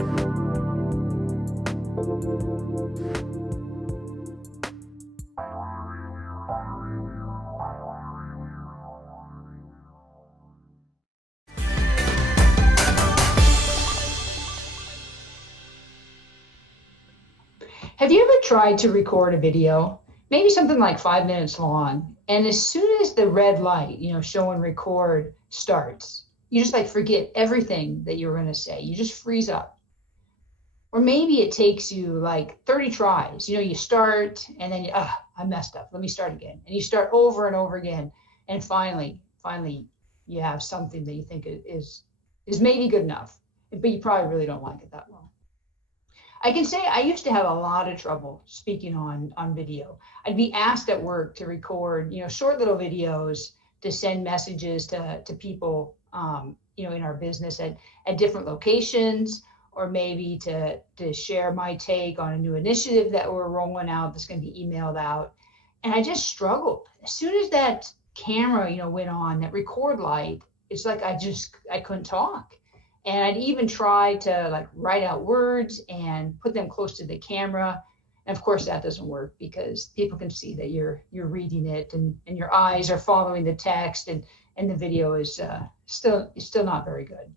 Have you ever tried to record a video, maybe something like 5 minutes long, and as soon as the red light, showing record starts, you just like forget everything that you were going to say. You just freeze up. Or maybe it takes you like 30 tries. You start and then I messed up. Let me start again. And you start over and over again. And finally, you have something that you think is maybe good enough, but you probably really don't like it that well. I can say I used to have a lot of trouble speaking on video. I'd be asked at work to record, short little videos to send messages to people, in our business at different locations, or maybe to share my take on a new initiative that we're rolling out that's going to be emailed out. And I just struggled. As soon as that camera, went on, that record light, it's like I couldn't talk. And I'd even try to like write out words and put them close to the camera. And of course that doesn't work because people can see that you're reading it and your eyes are following the text, and the video is still not very good.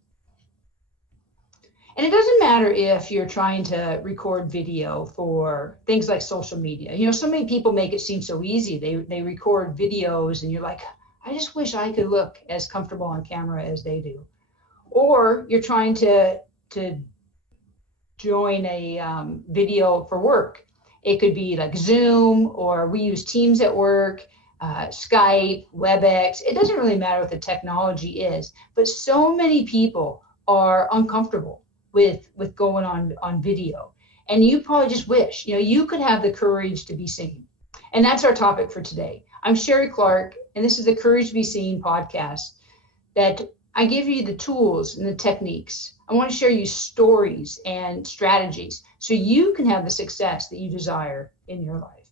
And it doesn't matter if you're trying to record video for things like social media. So many people make it seem so easy. They record videos and you're like, I just wish I could look as comfortable on camera as they do. Or you're trying to join a video for work. It could be like Zoom, or we use Teams at work, Skype, WebEx. It doesn't really matter what the technology is, but so many people are uncomfortable with going on video. And you probably just wish, you could have the courage to be seen. And that's our topic for today. I'm Sherrie Clark, and this is the Courage to Be Seen podcast that I give you the tools and the techniques. I want to share you stories and strategies so you can have the success that you desire in your life.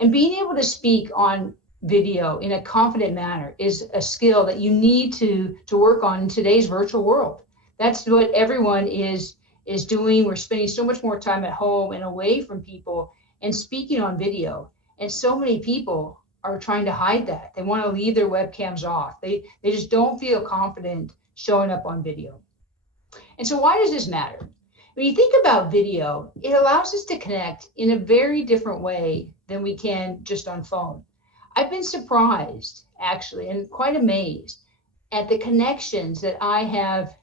And being able to speak on video in a confident manner is a skill that you need to work on in today's virtual world. That's what everyone is doing. We're spending so much more time at home and away from people and speaking on video. And so many people are trying to hide that. They want to leave their webcams off. They just don't feel confident showing up on video. And so why does this matter? When you think about video, it allows us to connect in a very different way than we can just on phone. I've been surprised, actually, and quite amazed at the connections that I have,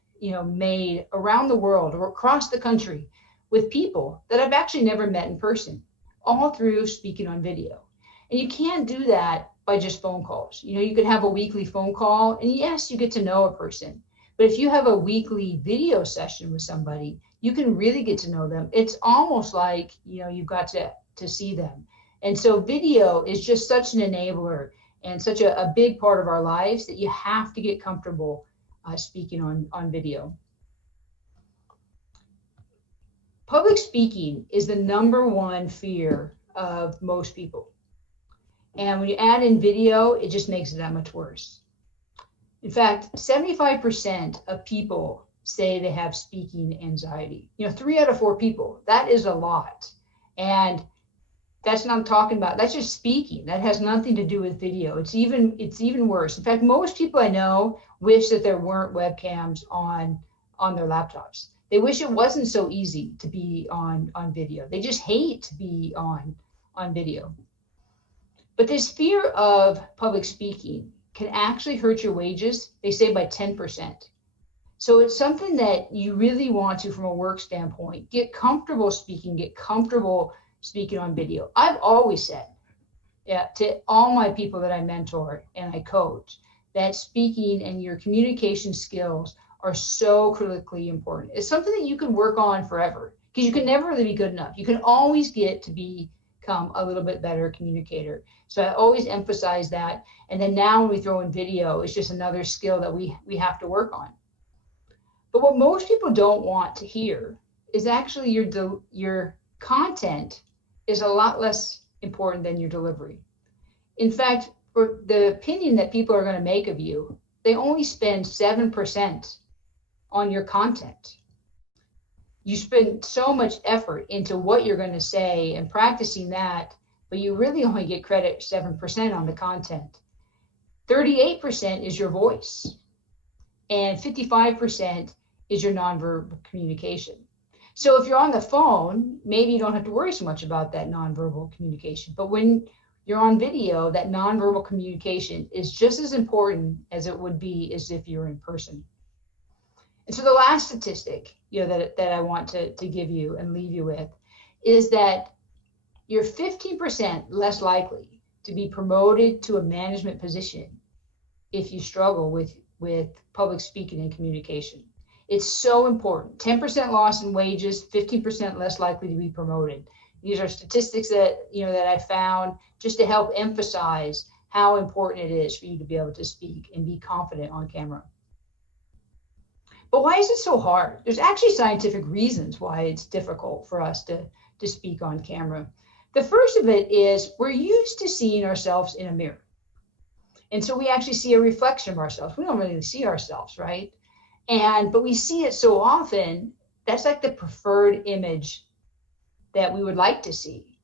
made around the world or across the country with people that I've actually never met in person, all through speaking on video. And you can't do that by just phone calls. You could have a weekly phone call, and yes, you get to know a person. But if you have a weekly video session with somebody, you can really get to know them. It's almost like, you've got to see them. And so video is just such an enabler and such a big part of our lives that you have to get comfortable speaking on video. Public speaking is the number one fear of most people. And when you add in video, it just makes it that much worse. In fact, 75% of people say they have speaking anxiety. 3 out of 4 people, that is a lot. And that's not talking about, that's just speaking. That has nothing to do with video. It's even worse. In fact, most people I know wish that there weren't webcams on their laptops. They wish it wasn't so easy to be on video. They just hate to be on video. But this fear of public speaking can actually hurt your wages, they say, by 10%. So it's something that you really want to, from a work standpoint, get comfortable speaking, get comfortable speaking on video. I've always said to all my people that I mentor and I coach that speaking and your communication skills are so critically important. It's something that you can work on forever because you can never really be good enough. You can always get to become a little bit better communicator. So I always emphasize that. And then now when we throw in video, it's just another skill that we have to work on. But what most people don't want to hear is actually your content is a lot less important than your delivery. In fact, for the opinion that people are going to make of you, they only spend 7% on your content. You spend so much effort into what you're going to say and practicing that, but you really only get credit 7% on the content. 38% is your voice, and 55% is your nonverbal communication. So if you're on the phone, maybe you don't have to worry so much about that nonverbal communication. But when you're on video, that nonverbal communication is just as important as it would be as if you're in person. And so the last statistic, that I want to give you and leave you with is that you're 15% less likely to be promoted to a management position if you struggle with public speaking and communication. It's so important. 10% loss in wages, 15% less likely to be promoted. These are statistics that I found just to help emphasize how important it is for you to be able to speak and be confident on camera. But why is it so hard? There's actually scientific reasons why it's difficult for us to speak on camera. The first of it is we're used to seeing ourselves in a mirror. And so we actually see a reflection of ourselves. We don't really see ourselves, right? But we see it so often, that's like the preferred image that we would like to see.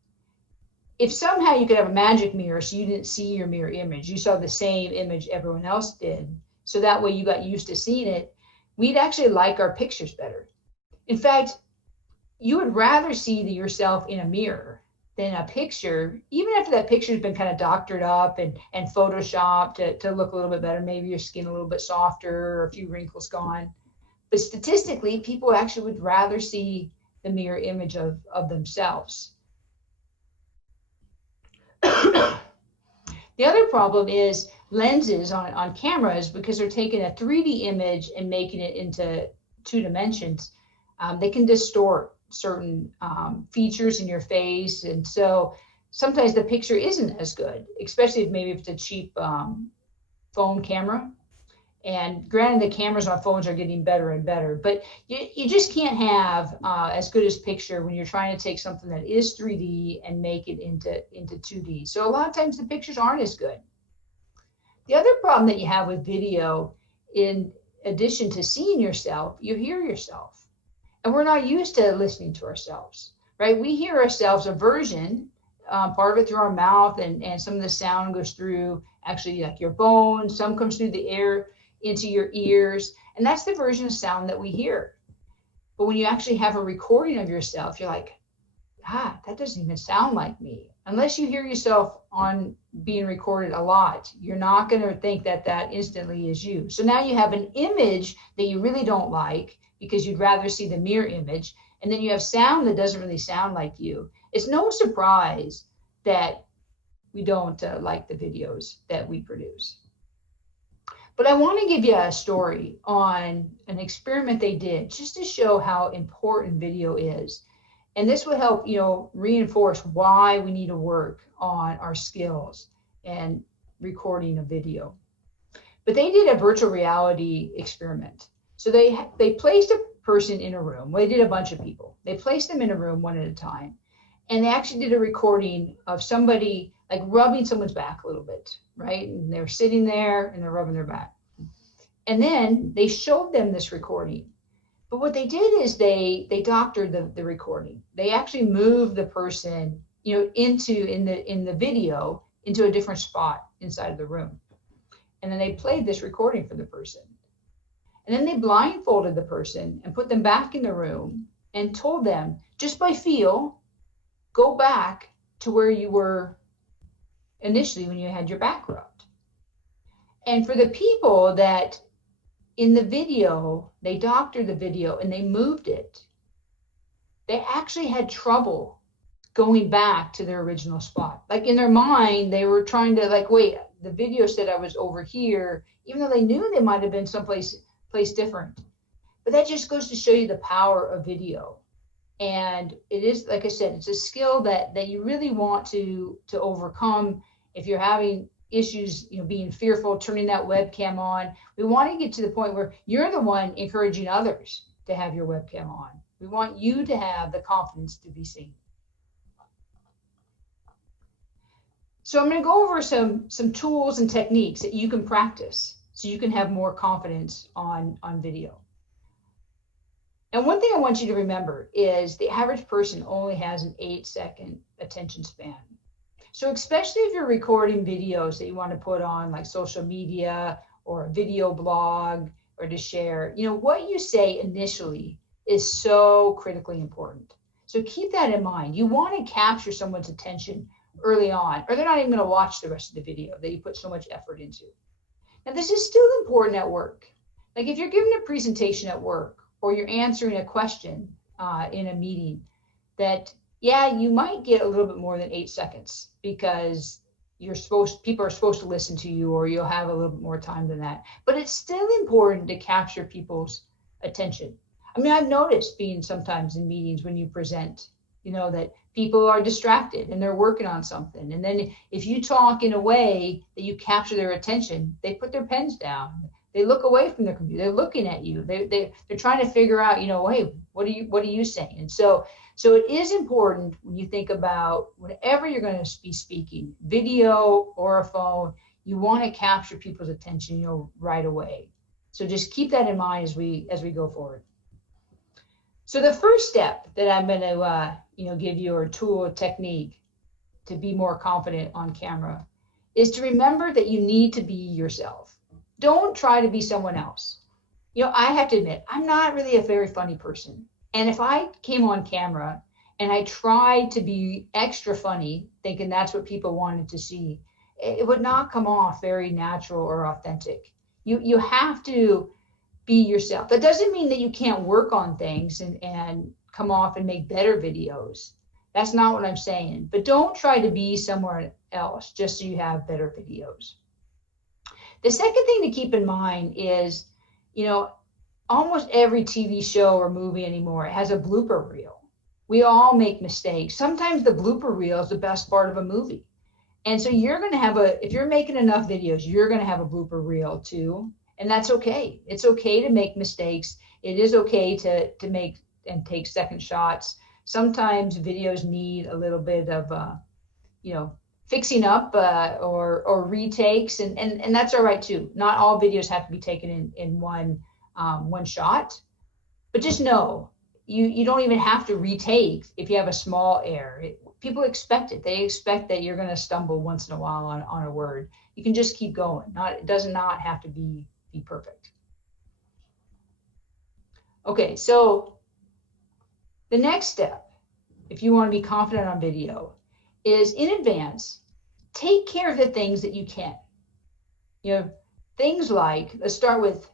If somehow you could have a magic mirror so you didn't see your mirror image, you saw the same image everyone else did, so that way you got used to seeing it, we'd actually like our pictures better. In fact, you would rather see yourself in a mirror than a picture, even after that picture has been kind of doctored up and photoshopped to look a little bit better, maybe your skin a little bit softer or a few wrinkles gone. But statistically, people actually would rather see the mirror image of themselves. The other problem is lenses on cameras, because they're taking a 3D image and making it into 2 dimensions. They can distort certain features in your face, and so sometimes the picture isn't as good, especially if it's a cheap phone camera. And granted, the cameras on phones are getting better and better, but you just can't have as good as picture when you're trying to take something that is 3D and make it into 2D. So a lot of times the pictures aren't as good. The other problem that you have with video, in addition to seeing yourself, you hear yourself. And we're not used to listening to ourselves, right? We hear ourselves a version, part of it through our mouth, and some of the sound goes through actually like your bones, some comes through the air into your ears, and that's the version of sound that we hear. But when you actually have a recording of yourself, you're like, that doesn't even sound like me. Unless you hear yourself on being recorded a lot, you're not going to think that instantly is you. So now you have an image that you really don't like because you'd rather see the mirror image, and then you have sound that doesn't really sound like you. It's no surprise that we don't like the videos that we produce. But I want to give you a story on an experiment they did just to show how important video is. And this will help, reinforce why we need to work on our skills and recording a video. But they did a virtual reality experiment. So they placed a person in a room. Well, they did a bunch of people. They placed them in a room one at a time. And they actually did a recording of somebody like rubbing someone's back a little bit, right? And they're sitting there and they're rubbing their back. And then they showed them this recording. But what they did is they doctored the recording. They actually moved the person, in the video into a different spot inside of the room. And then they played this recording for the person. And then they blindfolded the person and put them back in the room and told them, just by feel, go back to where you were initially when you had your back rubbed. And for the people that in the video, they doctored the video and they moved it, they actually had trouble going back to their original spot. Like in their mind, they were trying to wait, the video said I was over here, even though they knew they might have been someplace different. But that just goes to show you the power of video. And it is, like I said, it's a skill that you really want to overcome. If you're having issues, being fearful, turning that webcam on, we want to get to the point where you're the one encouraging others to have your webcam on. We want you to have the confidence to be seen. So I'm going to go over some tools and techniques that you can practice so you can have more confidence on video. And one thing I want you to remember is the average person only has an 8-second attention span. So especially if you're recording videos that you want to put on like social media or a video blog or to share, what you say initially is so critically important. So keep that in mind. You want to capture someone's attention early on, or they're not even going to watch the rest of the video that you put so much effort into. Now, this is still important at work. Like if you're giving a presentation at work or you're answering a question in a meeting, that you might get a little bit more than 8 seconds because people are supposed to listen to you, or you'll have a little bit more time than that. But it's still important to capture people's attention. I mean, I've noticed being sometimes in meetings when you present, that people are distracted and they're working on something. And then if you talk in a way that you capture their attention, they put their pens down. They look away from their computer. They're looking at you. They're trying to figure out, hey, what are you saying? And so it is important when you think about whenever you're going to be speaking, video or a phone, you want to capture people's attention, right away. So just keep that in mind as we go forward. So the first step that I'm going to give you, a tool, a technique to be more confident on camera, is to remember that you need to be yourself. Don't try to be someone else. I have to admit, I'm not really a very funny person. And if I came on camera and I tried to be extra funny, thinking that's what people wanted to see, it would not come off very natural or authentic. You have to be yourself. That doesn't mean that you can't work on things and come off and make better videos. That's not what I'm saying. But don't try to be somewhere else just so you have better videos. The second thing to keep in mind is, almost every TV show or movie anymore has a blooper reel. We all make mistakes. Sometimes the blooper reel is the best part of a movie. And so you're going to have if you're making enough videos, you're going to have a blooper reel too. And that's okay. It's okay to make mistakes. It is okay to make and take second shots. Sometimes videos need a little bit of, fixing up or retakes, and that's all right too. Not all videos have to be taken in one shot, but just know you don't even have to retake if you have a small error. People expect it. They expect that you're going to stumble once in a while on a word. You can just keep going. It does not have to be perfect. Okay, so the next step, if you want to be confident on video, is in advance, take care of the things that you can. Things like, let's start with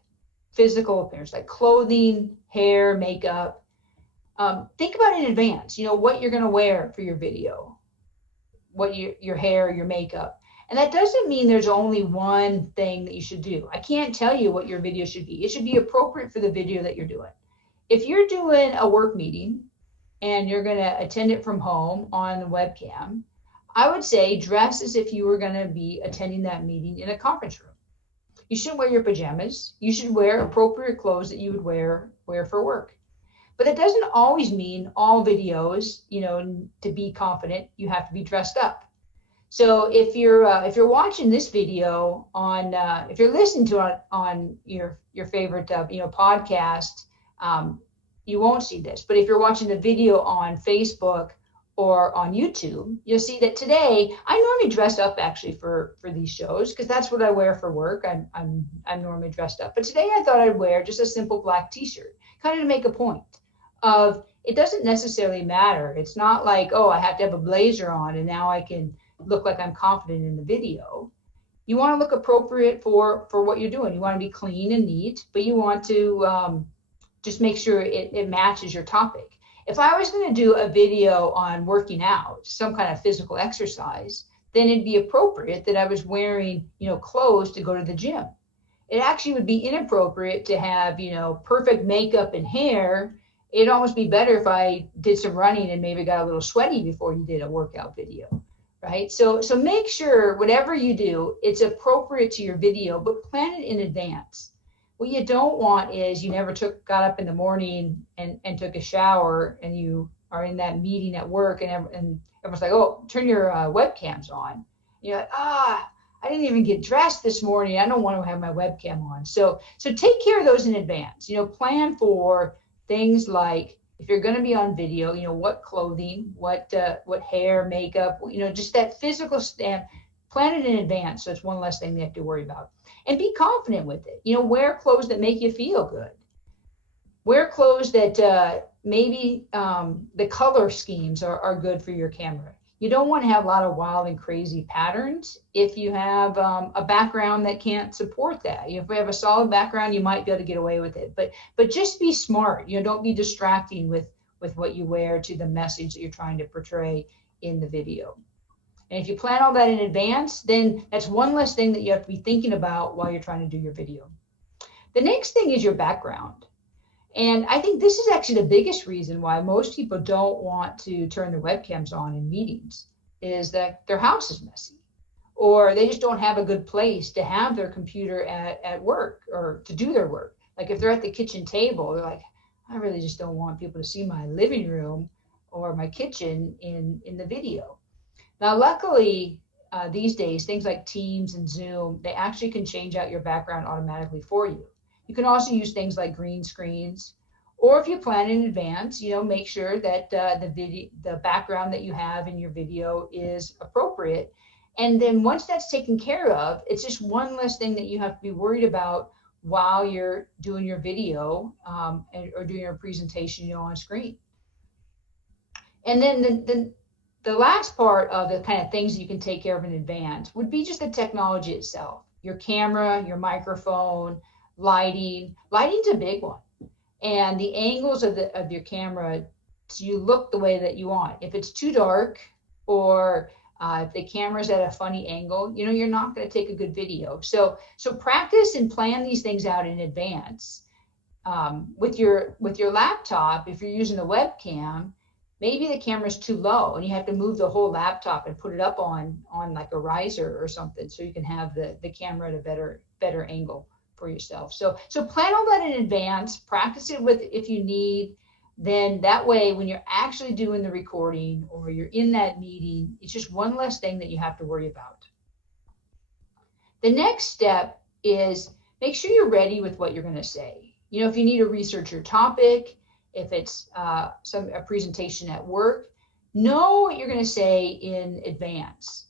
physical appearance, like clothing, hair, makeup. Think about in advance, what you're going to wear for your video, what your hair, your makeup. And that doesn't mean there's only one thing that you should do. I can't tell you what your video should be. It should be appropriate for the video that you're doing. If you're doing a work meeting and you're going to attend it from home on the webcam, I would say dress as if you were going to be attending that meeting in a conference room. You shouldn't wear your pajamas. You should wear appropriate clothes that you would wear for work. But it doesn't always mean all videos, to be confident, you have to be dressed up. So if you're watching this video on, if you're listening to it on your favorite, podcast, you won't see this. But if you're watching the video on Facebook or on YouTube, you'll see that today I normally dress up actually for these shows because that's what I wear for work. I'm normally dressed up. But today I thought I'd wear just a simple black t-shirt, kind of to make a point of it doesn't necessarily matter. It's not like, oh, I have to have a blazer on and now I can look like I'm confident in the video. You want to look appropriate for what you're doing. You want to be clean and neat, but you want to just make sure it matches your topic. If I was going to do a video on working out, some kind of physical exercise, then it'd be appropriate that I was wearing, clothes to go to the gym. It actually would be inappropriate to have, perfect makeup and hair. It'd almost be better if I did some running and maybe got a little sweaty before you did a workout video, right? So make sure whatever you do, it's appropriate to your video, but plan it in advance. What you don't want is you never got up in the morning and took a shower and you are in that meeting at work and everyone's like, oh, turn your webcams on. You're like, I didn't even get dressed this morning. I don't want to have my webcam on. So take care of those in advance. Plan for things like, if you're going to be on video, what clothing, what hair, makeup, just that physical stamp, plan it in advance. So it's one less thing you have to worry about. And be confident with it. Wear clothes that make you feel good. Wear clothes that maybe the color schemes are good for your camera. You don't want to have a lot of wild and crazy patterns if you have a background that can't support that. If we have a solid background, you might be able to get away with it. But just be smart. Don't be distracting with what you wear to the message that you're trying to portray in the video. And if you plan all that in advance, then that's one less thing that you have to be thinking about while you're trying to do your video. The next thing is your background. And I think this is actually the biggest reason why most people don't want to turn their webcams on in meetings, is that their house is messy, or they just don't have a good place to have their computer at work or to do their work. Like if they're at the kitchen table, they're like, I really just don't want people to see my living room or my kitchen in the video. Now, luckily, these days, things like Teams and Zoom, they actually can change out your background automatically for you. You can also use things like green screens, or if you plan in advance, make sure that the background that you have in your video is appropriate. And then once that's taken care of, it's just one less thing that you have to be worried about while you're doing your video or doing your presentation, on screen. And then the last part of the kind of things you can take care of in advance would be just the technology itself, your camera, your microphone, lighting. Lighting's a big one, and the angles of your camera, so you look the way that you want. If it's too dark, or if the camera's at a funny angle, you're not going to take a good video. So practice and plan these things out in advance. With your laptop, if you're using a webcam, maybe the camera's too low and you have to move the whole laptop and put it up on like a riser or something, so you can have the camera at a better angle for yourself. So plan all that in advance, practice it with if you need, then that way when you're actually doing the recording or you're in that meeting, it's just one less thing that you have to worry about. The next step is make sure you're ready with what you're going to say. If you need to research your topic, if it's a presentation at work, know what you're going to say in advance.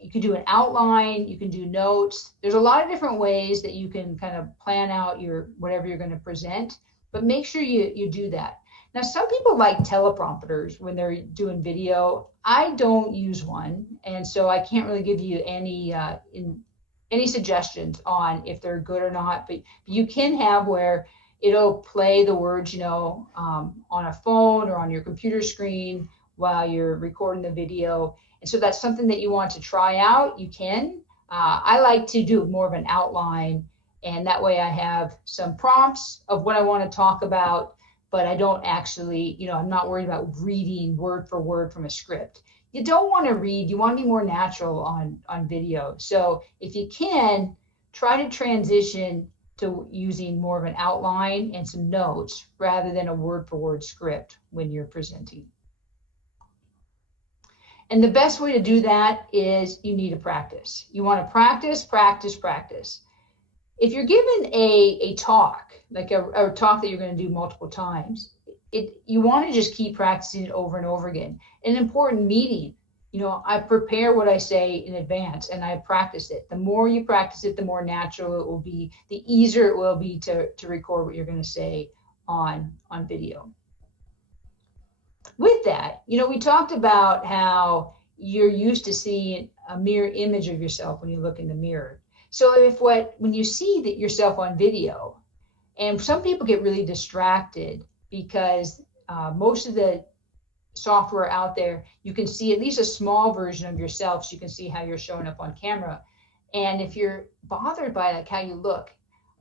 You can do an outline, you can do notes. There's a lot of different ways that you can kind of plan out whatever you're going to present, but make sure you do that. Now, some people like teleprompters when they're doing video. I don't use one, and so I can't really give you any suggestions on if they're good or not, but you can have where it'll play the words, on a phone or on your computer screen while you're recording the video. And so that's something that you want to try out, you can. I like to do more of an outline, and that way I have some prompts of what I want to talk about, but I don't actually, I'm not worried about reading word for word from a script. You don't want to read, you want to be more natural on video. So if you can, try to transition to using more of an outline and some notes rather than a word for word script when you're presenting. And the best way to do that is you need to practice. You want to practice, practice, practice. If you're given a talk, like a talk that you're going to do multiple times, you want to just keep practicing it over and over again. An important meeting, I prepare what I say in advance and I practice it. The more you practice it, the more natural it will be, the easier it will be to record what you're going to say on video. With that, we talked about how you're used to seeing a mirror image of yourself when you look in the mirror. So when you see that yourself on video, and some people get really distracted because most of the software out there, you can see at least a small version of yourself, so you can see how you're showing up on camera. And if you're bothered by like how you look,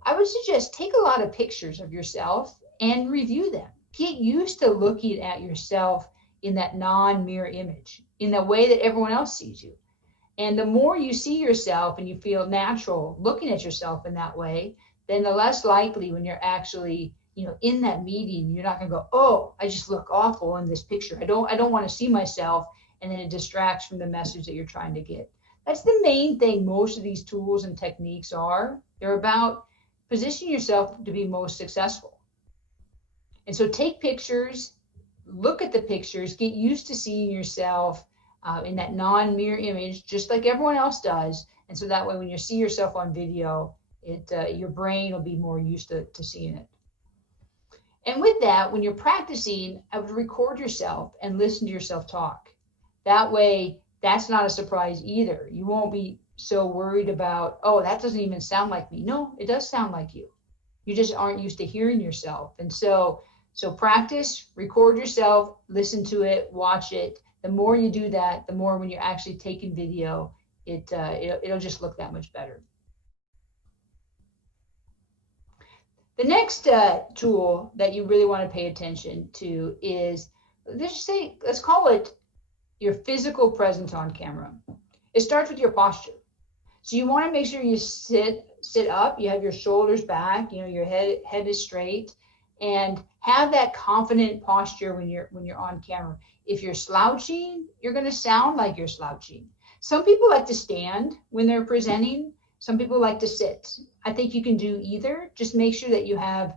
I would suggest take a lot of pictures of yourself and review them. Get used to looking at yourself in that non-mirror image, in the way that everyone else sees you. And the more you see yourself and you feel natural looking at yourself in that way, then the less likely when you're actually, in that meeting, you're not going to go, oh, I just look awful in this picture. I don't want to see myself, and then it distracts from the message that you're trying to get. That's the main thing most of these tools and techniques are. They're about positioning yourself to be most successful. And so take pictures, look at the pictures, get used to seeing yourself in that non-mirror image, just like everyone else does. And so that way, when you see yourself on video, your brain will be more used to seeing it. And with that, when you're practicing, I would record yourself and listen to yourself talk. That way, that's not a surprise either. You won't be so worried about, oh, that doesn't even sound like me. No, it does sound like you. You just aren't used to hearing yourself. And so practice, record yourself, listen to it, watch it. The more you do that, the more when you're actually taking video, it'll just look that much better. The next tool that you really want to pay attention to is, let's call it your physical presence on camera. It starts with your posture. So you want to make sure you sit up, you have your shoulders back, your head is straight, and have that confident posture when you're on camera. If you're slouching, you're going to sound like you're slouching. Some people like to stand when they're presenting. Some people like to sit. I think you can do either. Just make sure that you have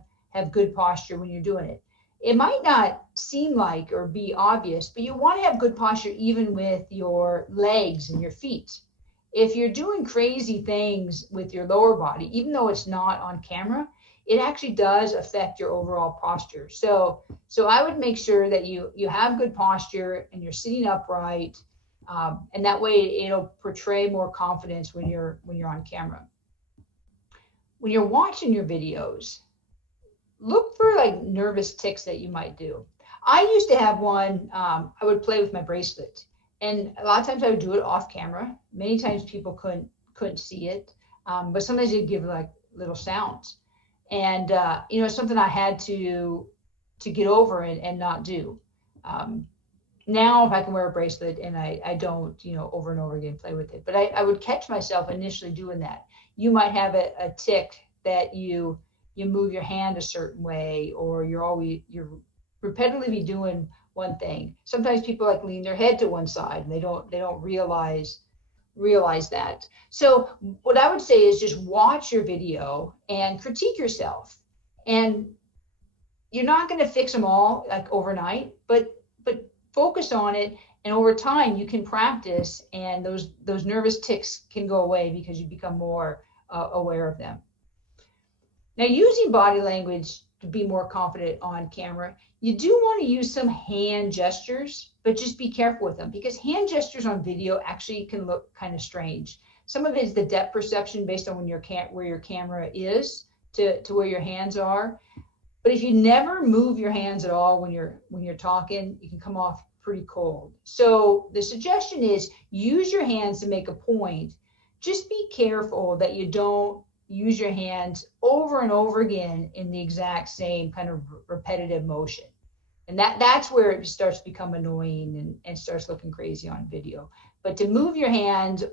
good posture when you're doing it. It might not seem like or be obvious, but you want to have good posture even with your legs and your feet. If you're doing crazy things with your lower body, even though it's not on camera, it actually does affect your overall posture. So I would make sure that you have good posture and you're sitting upright, and that way it'll portray more confidence when you're on camera. When you're watching your videos, look for like nervous tics that you might do. I used to have one. I would play with my bracelet, and a lot of times I would do it off camera. Many times people couldn't see it, but sometimes it'd give like little sounds. And it's something I had to get over and not do. Now, if I can wear a bracelet and I don't, over and over again play with it, but I would catch myself initially doing that. You might have a tic that you move your hand a certain way, or you're repetitively doing one thing. Sometimes people like lean their head to one side and they don't realize that. So what I would say is just watch your video and critique yourself. And you're not going to fix them all like overnight, but focus on it. And over time you can practice, and those nervous tics can go away because you become more aware of them. Now, using body language to be more confident on camera, you do want to use some hand gestures, but just be careful with them, because hand gestures on video actually can look kind of strange. Some of it is the depth perception based on where your camera is to where your hands are. But if you never move your hands at all when you're talking, you can come off pretty cold. So the suggestion is use your hands to make a point. Just be careful that you don't use your hands over and over again in the exact same kind of repetitive motion. And that's where it starts to become annoying and starts looking crazy on video. But to move your hands,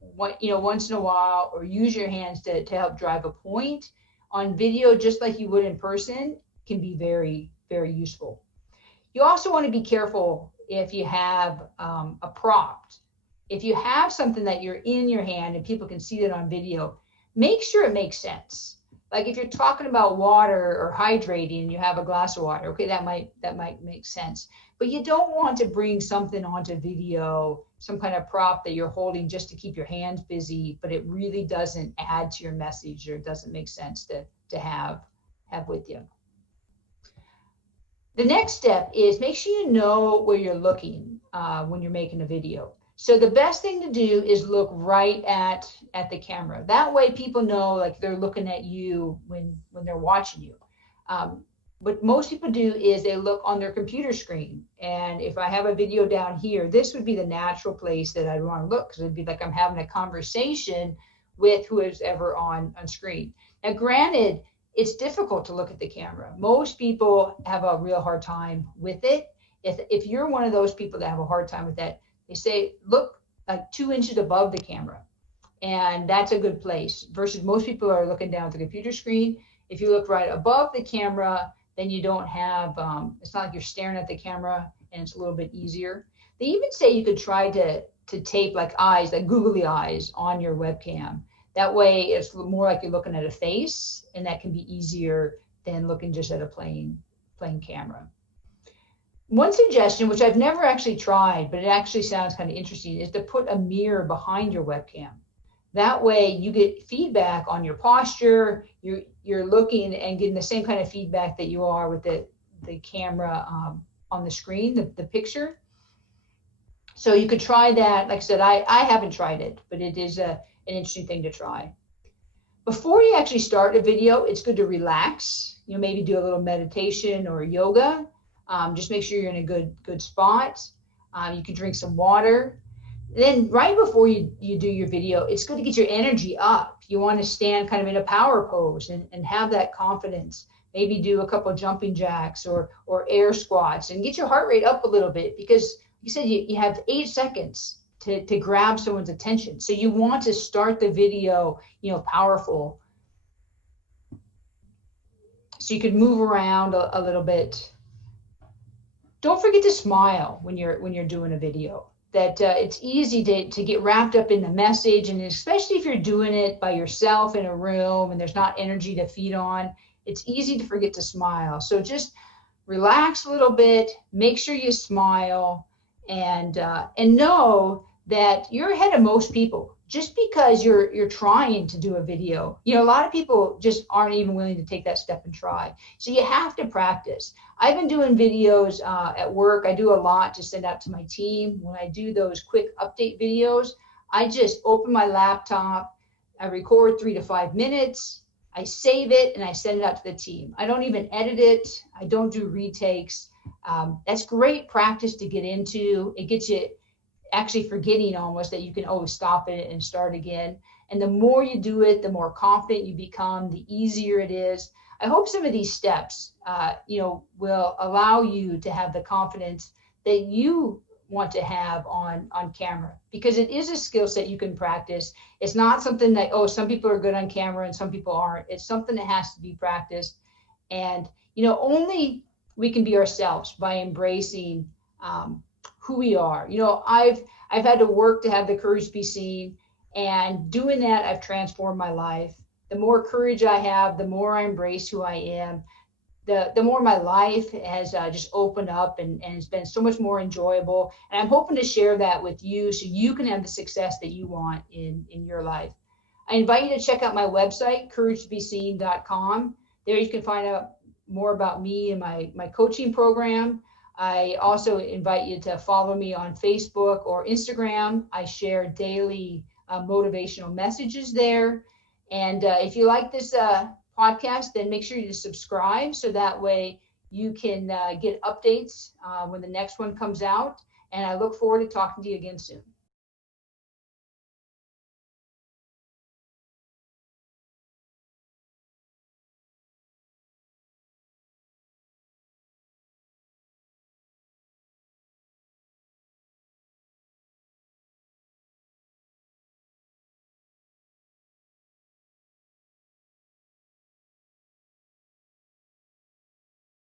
once in a while, or use your hands to help drive a point on video, just like you would in person, can be very, very useful. You also want to be careful if you have a prop. If you have something that you're in your hand and people can see that on video, make sure it makes sense. Like if you're talking about water or hydrating and you have a glass of water, okay, that might make sense. But you don't want to bring something onto video, some kind of prop that you're holding just to keep your hands busy, but it really doesn't add to your message, or it doesn't make sense to have with you. The next step is make sure you know where you're looking when you're making a video. So the best thing to do is look right at the camera. That way people know like they're looking at you when they're watching you. What most people do is they look on their computer screen. And if I have a video down here, this would be the natural place that I'd want to look, because it'd be like I'm having a conversation with whoever's ever on screen. Now, granted, it's difficult to look at the camera. Most people have a real hard time with it. If you're one of those people that have a hard time with that, they say, look like 2 inches above the camera. And that's a good place, versus most people are looking down at the computer screen. If you look right above the camera, then you don't have, it's not like you're staring at the camera, and it's a little bit easier. They even say you could try to tape like eyes, like googly eyes on your webcam. That way it's more like you're looking at a face, and that can be easier than looking just at a plain playing camera. One suggestion, which I've never actually tried, but it actually sounds kind of interesting, is to put a mirror behind your webcam. That way you get feedback on your posture. You're looking and getting the same kind of feedback that you are with the camera on the screen, the picture. So you could try that. Like I said, I haven't tried it, but it is an interesting thing to try. Before you actually start a video, it's good to relax. Maybe do a little meditation or yoga. Just make sure you're in a good spot. You can drink some water. Then right before you do your video, it's good to get your energy up. You want to stand kind of in a power pose and have that confidence. Maybe do a couple of jumping jacks or air squats and get your heart rate up a little bit, because you said you have 8 seconds to grab someone's attention. So you want to start the video, powerful. So you could move around a little bit. Don't forget to smile when you're doing a video. That it's easy to get wrapped up in the message, and especially if you're doing it by yourself in a room and there's not energy to feed on, it's easy to forget to smile. So just relax a little bit, make sure you smile, and know that you're ahead of most people. Just because you're trying to do a video, a lot of people just aren't even willing to take that step and try. So you have to practice. I've been doing videos at work. I do a lot to send out to my team. When I do those quick update videos, I just open my laptop, I record 3 to 5 minutes, I save it, and I send it out to the team. I don't even edit it. I don't do retakes. That's great practice to get into. It gets you actually forgetting almost that you can always stop it and start again. And the more you do it, the more confident you become, the easier it is. I hope some of these steps, will allow you to have the confidence that you want to have on camera, because it is a skill set you can practice. It's not something that, some people are good on camera and some people aren't. It's something that has to be practiced. And, only we can be ourselves by embracing who we are. I've had to work to have the courage to be seen, and doing that, I've transformed my life. The more courage I have, the more I embrace who I am, the more my life has just opened up and it's been so much more enjoyable. And I'm hoping to share that with you so you can have the success that you want in your life. I invite you to check out my website, couragetobeseen.com. There you can find out more about me and my coaching program. I also invite you to follow me on Facebook or Instagram. I share daily motivational messages there. And if you like this podcast, then make sure you subscribe so that way you can get updates when the next one comes out. And I look forward to talking to you again soon.